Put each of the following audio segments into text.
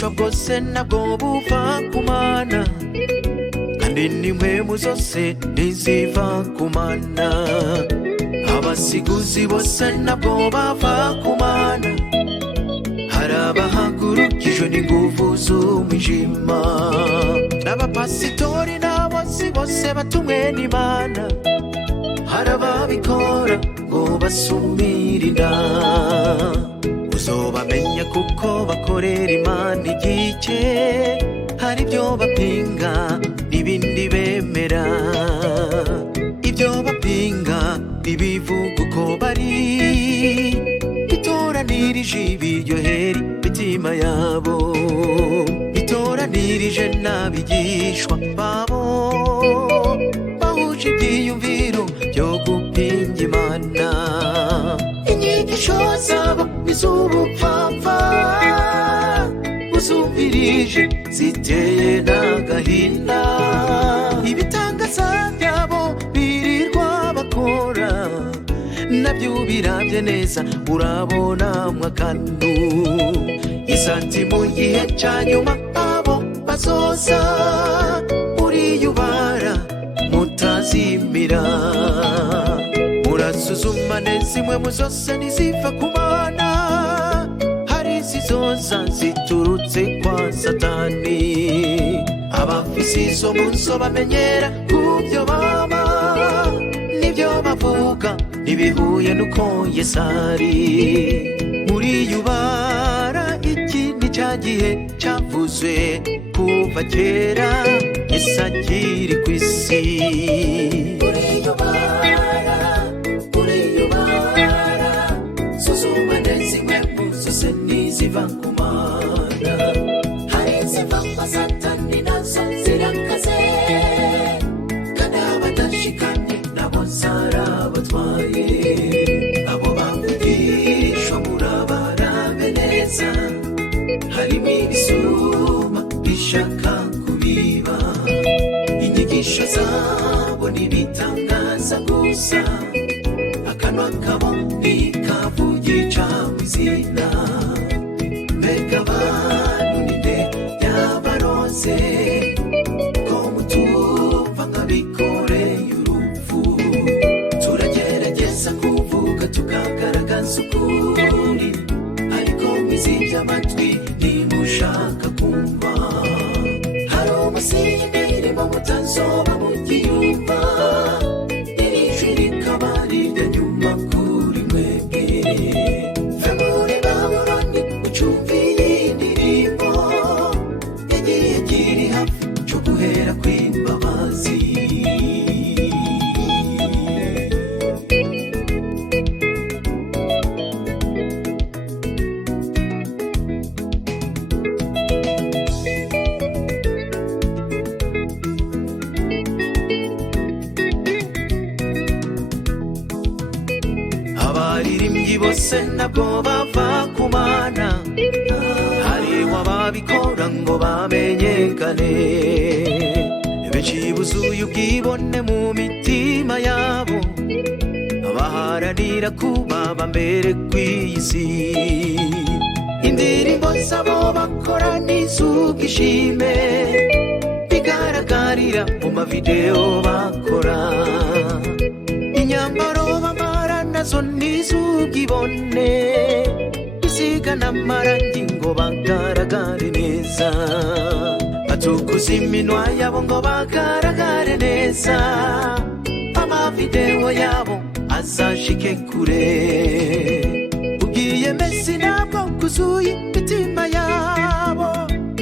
ubwigisho bwose nabwo buva ku Mana kandi n'impwemu zose ntiziva ku Mana abasiguzi bose nabwo bava ku Mana hari abahagurukijwe n'inguvu z'umwijima n'abapasitori n'abozi bose batumwe n'Imana hari ababikora ngo basumire inda uzobamenya kuko bakorera Imana igice hari ibyo bapinga n'ibindi bemera ibyo bapinga ntibivuga uko bari bitoranirije ibiryohera imitima yabo bitoranirije n'abigishwa babo bahuje ibyiyumviro byo gupinga Imana inyigisho zabo iz'ubupfapfa uzumvirije ziteye n'agahinda ibitangaza byabo birirwa bakora nabyo birabye neza urabona mwakanu isati mu gihe cya nyuma abo bazoza uriyubara mutazimira murasuzuma neza impwemu zose ntiziva ku Mana hari izizoza ziturutse kwa Satani abafise izo mu nso bamenyera kubyo baba n'ibyo bavuga ntibihuye n'uko Yesu ari muriyubara iki ni cya gihe cyavuzwe kuva kera Yesu akiri ku isi uriyubara suzuma neza impwemu zose ntiziva ku Mana hari iziva kwa Satani nazo zirakaze kandi abadashikamye nabo zarabatwaye abo bavugishwa murabarabe neza harimo ibisuma bishaka kubiba inyigisho zabo n'ibitangaza gusa akanwa kabo ntikavugisha izina mbega abantu ninde yabaroze ko mutumva nk'abikoreye urupfu turagerageza kuvuga tukagaragaza ukuri ariko mwizibye amatwi ntimushaka kumva hari umusingi imirimo mutazoba mugiyumva iri jwi rikaba rirya nyuma kuri mwebwe ve muri Babuloni ucumviye indirimbo igihe kiri hafi cyo guhera kw'imbabazi abaririmbyi bose nabwo bava ku Mana hariho ababikora ngo bamenyekane benshi buzuye ubwibone mu mitima yabo baharanira kuba bambere kw'iyi si indirimbo zabo bakora n'iz'ubwishime bigaragarira mu mavideo bakora inyambaro bambara nazo n'iz'ubwibone bisigana amarangi ngo bagaragare neza batukuza iminwa yabo ngo bagaragare neza amavideo yabo azashike kure ugiye Messi nabwo kuzuye imitima yabo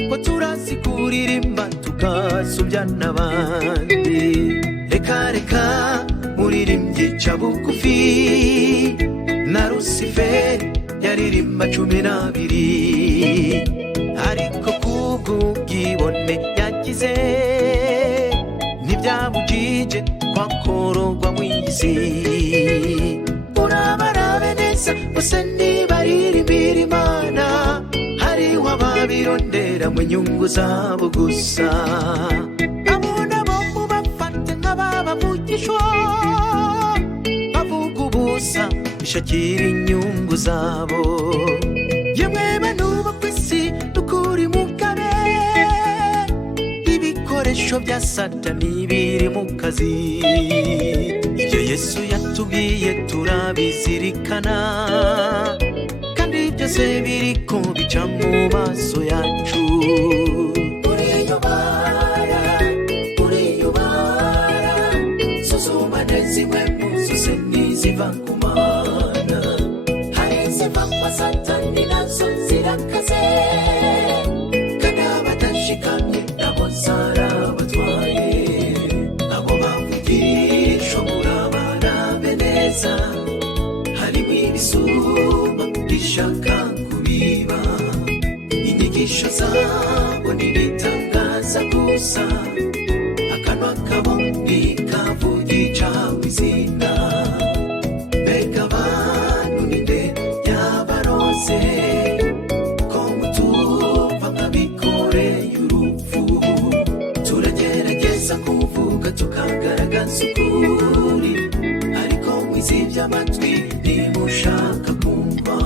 ngo turazi kuririmba tukasubya n'abandi reka muririmbyi ca bugufi na Rusiferi yaririmba 12 ariko kubw'ubwibone yagize ntibyamujije kwakorogwa mw'isi urabarabe neza bose ntibaririmbira Imana hariho ababirondera mu nyungu zabo gusa abo nabo mubafate nk'ababavugishwa bavuga ubusa bishakira inyungu zabo yemwe bantu bo kw'isi n'ukuri mu ibikoresho bya satani biri mu kazi. Ibyo Yesu yatubwiye turabizirikana, kandi byose biriko bica mu maso yacu. Uriyubara suzuma neza impwemu zose n'iziva ku Mana. Hari iziva kwa satani nazo zirakaze, kandi abatashikamye nabo zarabatwaye. Abo bavugishwa murabarabe neza, harimo ibisuma bishaka kubiba. Inyigisho zabo n'ibitangaza gusa, akanwa kabo nikavugisha izina. Mbega abantu ninde yabaroze, ko mutumva nk'abikoreye urupfu? Turagerageza kuvuga tukagaragaza ukuri, ariko mwizibye amatwi ntimushaka kumva.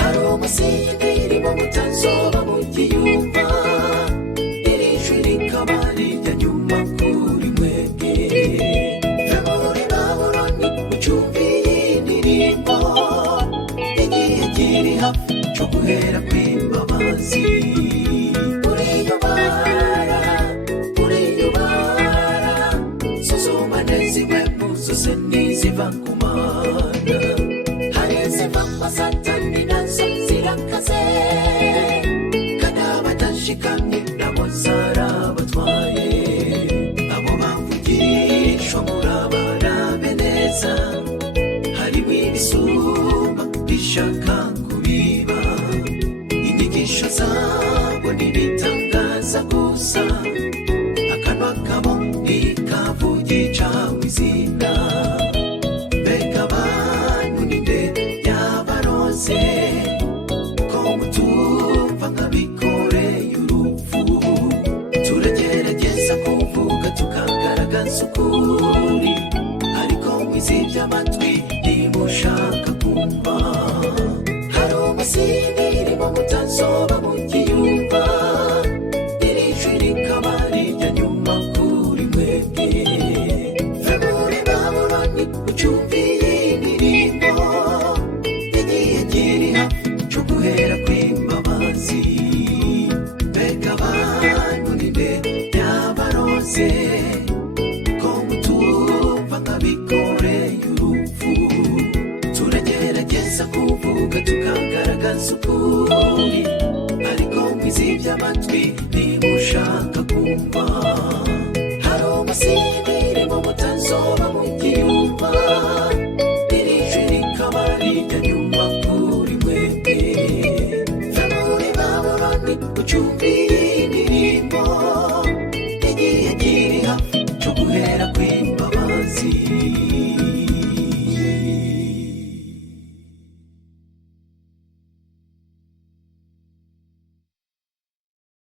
Hari umusingi ndirimo mutazoba mugiyumva, iri jwi rikaba rijya nyuma kuri mwebwe. Ve muri Babuloni mucumbiye indirimbo, igihe kiri hafi cyo guhera kw'imbabazi. Uriyubara suzuma neza impwemu zose n'iziva ku Mana. Hari iziva kwa satani nazo zirakaze, kandi abatashikamye nabo zarabatwaye. Abo bavugishwa murabarabe neza, harimo ibisuma bishaka kubiba. Inyigisho zabo n'ibitangaza gusa, akanwa kabo nikavugisha izina. Mbega abantu ninde yabaroze, ko mutumva nk'abikoreye urupfu? Turagerageza kuvuga tukagaragaza ukuri, ariko mwizibye amatwi ntimushaka kumva. Hari umusingi irimo mutazoba mugiyumva, iri jwi rikaba rijya nyuma kuri mwebwe. Ve muri Babuloni mucumbiye indirimbo, igihe kiri hafi cyo guhera kw'imbabazi. Mbega abantu ninde yabaroze, ko mutumva nk'abikoreye urupfu? Turagerageza kuvuga tukagaragaza ukuri, ariko mwizibye amatwi ntimushaka kumva. Hari umusingi